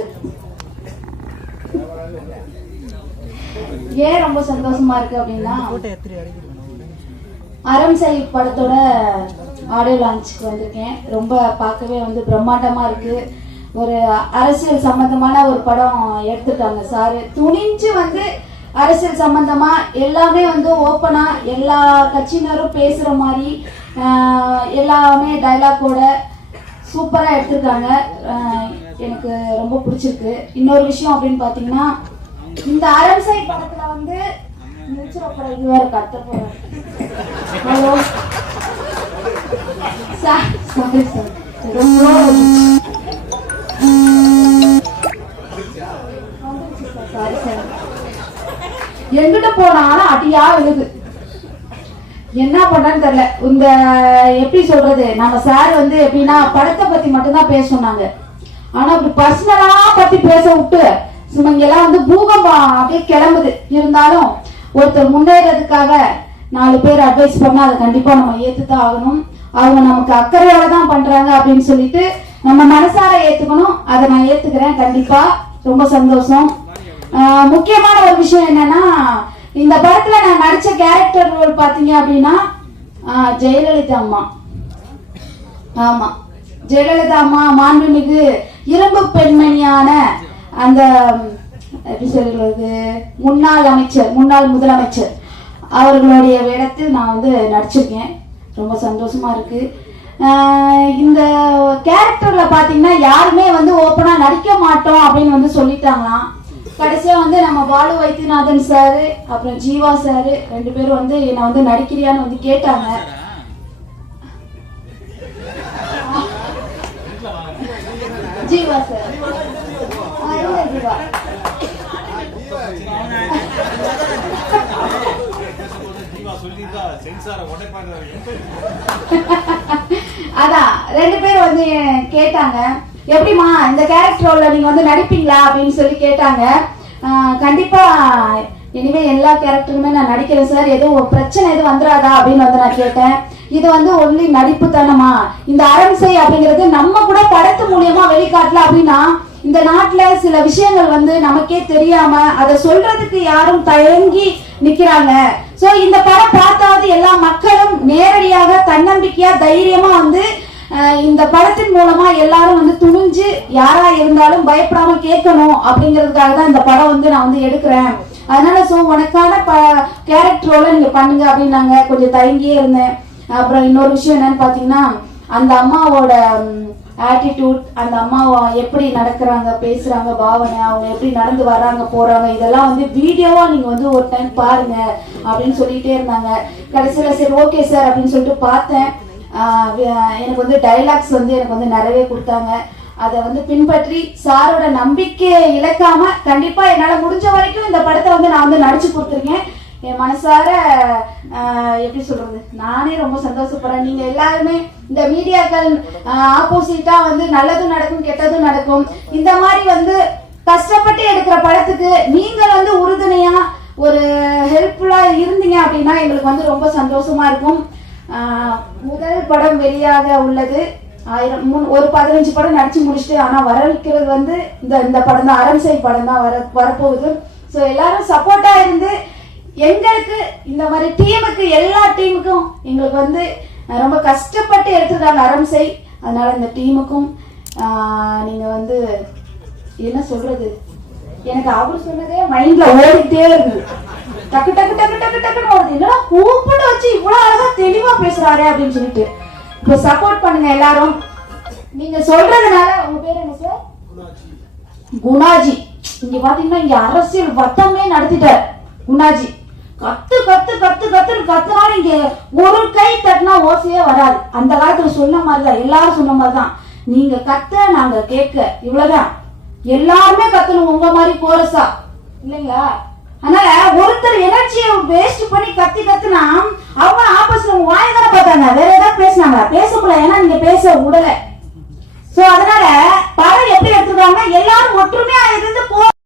இருக்கு. ஏன் ரொம்ப சந்தோஷமா இருக்கு அப்படின்னா, அறம் செய் படத்தோட ஆடியோ லான்ச்சுக்கு வந்திருக்கேன். ரொம்ப பார்க்கவே வந்து பிரம்மாண்டமா இருக்கு. ஒரு அரசியல் சம்பந்தமான ஒரு படம் எடுத்துட்டாங்க சாரு. துணிஞ்சு வந்து அரசியல் சம்பந்தமா எல்லாமே வந்து ஓப்பனா எல்லா கட்சியினரும் பேசுற மாதிரி எல்லாமே டைலாக்கோட சூப்பரா எடுத்திருக்காங்க. எனக்கு ரொம்ப பிடிச்சிருக்கு. இன்னொரு விஷயம் அப்படின்னு பாத்தீங்கன்னா, இந்த அறம் செய் படத்துல வந்து இது வேற கத்த போறேன். Hello sir, sorry sir, sorry sir. எங்கிட்ட போனாலும் அடியா விழுது. என்ன பண்ணான்னு தெரியல. இந்த எப்படி சொல்றது, நம்ம சார் வந்து எப்படின்னா படத்தை பத்தி மட்டும்தான் பேச சொன்னாங்க. ஆனா அப்படி பர்சனலா பத்தி பேச விட்டு சுமங்கெல்லாம் வந்து பூகம்பம் அப்படியே கிளம்புது. இருந்தாலும் ஒருத்தர் முன்னேறதுக்காக 4 பேர் அட்வைஸ் பண்ணா அதை கண்டிப்பா நம்ம ஏத்துதான் ஆகணும். அவங்க நமக்கு அக்கறையோட தான் பண்றாங்க அப்படின்னு சொல்லிட்டு நம்ம மனசார ஏத்துக்கணும். அதை நான் ஏத்துக்கிறேன் கண்டிப்பா. ரொம்ப சந்தோஷம். முக்கியமான ஒரு விஷயம் என்னன்னா, இந்த படத்துல நான் நடிச்ச கேரக்டர் ரோல் பாத்தீங்க அப்படின்னா ஜெயலலிதா அம்மா. ஆமா, ஜெயலலிதா அம்மா மாண்புமிகு இரும்பு பெண்மணியான அந்த எப்படி சொல்றது, முன்னாள் முதலமைச்சர் அவர்களுடைய வேடத்தில் நான் வந்து நடிச்சிருக்கேன். ரொம்ப சந்தோஷமா இருக்கு. இந்த கேரக்டர்ல பாத்தீங்கன்னா யாருமே வந்து ஓப்பனா நடிக்க மாட்டோம் அப்படின்னு வந்து சொல்லிட்டாங்களாம். கடைசியா வந்து நம்ம பாலு வைத்தியநாதன் சாரு அப்புறம் ஜீவா சாரு 2 பேரும் வந்து என்ன வந்து நடிக்கிறியான்னு வந்து கேட்டாங்க. ஜீவா சார், ஜீவா அதான் 2 பேர் வந்து கேட்டாங்க, எப்படிமா இந்த கேரக்டர்ல நீங்க வந்து நடிப்பீங்களா அப்படின்னு சொல்லி கேட்டாங்க. கண்டிப்பா இனிமே எல்லா கேரக்டருமே நான் நடிக்கிறேன் சார், எதுவும் பிரச்சனை எதுவும் வந்துடாதா அப்படின்னு வந்து நான் கேட்டேன். இது வந்து ஒன்லி நடிப்பு தானமா, இந்த அறம் செய் அப்படிங்கிறது நம்ம கூட படத்து மூலியமா வெளிக்காட்டல அப்படின்னா இந்த நாட்டுல சில விஷயங்கள் வந்து நமக்கே தெரியாம அதை சொல்றதுக்கு யாரும் தயங்கி நிக்கிறாங்க. சோ இந்த படம் பார்த்தாவது எல்லா மக்களும் நேரடியாக தன்னம்பிக்கையா தைரியமா வந்து இந்த படத்தின் மூலமா எல்லாரும் வந்து துணிஞ்சு யாரா இருந்தாலும் பயப்படாம கேட்கணும் அப்படிங்கிறதுக்காக தான் இந்த படம் வந்து நான் வந்து எடுக்கிறேன். அதனால சோ உனக்கான கேரக்டரோட நீங்க பண்ணுங்க அப்படின்னாங்க. கொஞ்சம் தயங்கியே இருந்தேன். அப்புறம் இன்னொரு விஷயம் என்னன்னு பாத்தீங்கன்னா, அந்த அம்மாவோட ஆட்டிடியூட், அந்த அம்மா எப்படி நடக்கிறாங்க, பேசுறாங்க, பாவனை, அவங்க எப்படி நடந்து வர்றாங்க போறாங்க, இதெல்லாம் வந்து வீடியோவா நீங்க வந்து ஒரு டைம் பாருங்க அப்படின்னு சொல்லிட்டே இருந்தாங்க. கடைசியில சரி ஓகே சார் அப்படின்னு சொல்லிட்டு பார்த்தேன். எனக்கு வந்து டைலாக்ஸ் வந்து எனக்கு வந்து நிறைய கொடுத்தாங்க. அதை வந்து பின்பற்றி சாரோட நம்பிக்கையை இழக்காம கண்டிப்பா என்னால முடிஞ்ச வரைக்கும் இந்த படத்தை வந்து நான் வந்து நடிச்சு கொடுத்துருக்கேன். என் மனசார எப்படி சொல்றது, நானே ரொம்ப சந்தோஷப்படுறேன். நீங்க எல்லாருமே இந்த மீடியாக்கள் ஆப்போசிட்டா வந்து நல்லதும் நடக்கும் கெட்டதும் நடக்கும், இந்த மாதிரி வந்து கஷ்டப்பட்டு எடுக்கிற படத்துக்கு நீங்க வந்து உறுதுணையா ஒரு ஹெல்ப்ஃபுல்லா இருந்தீங்க அப்படின்னா எங்களுக்கு வந்து ரொம்ப சந்தோஷமா இருக்கும். முதல் படம் வெளியாக உள்ளது. ஒரு 15 படம் நடிச்சு முடிச்சுட்டு, ஆனா வரவிக்கிறது வந்து இந்த படம் தான், அறம் செய் படம் தான் வரப்போகுது. ஸோ எல்லாரும் சப்போர்ட்டா இருந்து எங்களுக்கு இந்த மாதிரி டீமுக்கு, எல்லா டீமுக்கும் எங்களுக்கு வந்து ரொம்ப கஷ்டப்பட்டு எடுத்துருக்காங்க அறம் செய். அதனால இந்த டீமுக்கும் நீங்க வந்து என்ன சொல்றது, எனக்கு அவர் சொன்னதே மைண்ட்ல ஓடிக்கிட்டே இருக்கு. டக்கு டக்கு டக்கு டக்கு டக்குன்னு ஓடுது. என்னடா கூப்பிட்டு வச்சு இவ்வளவு அழகா தெளிவா பேசுறாரு அப்படின்னு சொல்லிட்டு இப்ப சப்போர்ட் பண்ணுங்க எல்லாரும். நீங்க சொல்றதுனால. உங்க பேர் என்ன சார்? குணாஜி. இங்க பாத்தீங்கன்னா இங்க அரசியல் வட்டமே நடத்திட்டார் குணாஜி. கத்து கத்து கத்து கத்துன்னு கத்துனாலும் இங்க ஒரு கை தட்டினா ஓசையே வராது. அந்த காலத்துல சொன்ன மாதிரிதான், எல்லாரும் சொன்ன மாதிரிதான், நீங்க கத்த நாங்க கேட்க, இவ்வளவுதான். எல்லாருமே கத்தணும் உங்க மாதிரி கோரஸா இல்லைங்களா? அதனால ஒருத்தர் எனர்ஜியை வேஸ்ட் பண்ணி கத்தி கத்துனா அவங்க ஆப்போசிட்ல வாயதான பார்த்தாங்க, வேற ஏதாவது பேசினாங்க, பேசக்கூடாது. ஏன்னா நீங்க பேச விடல.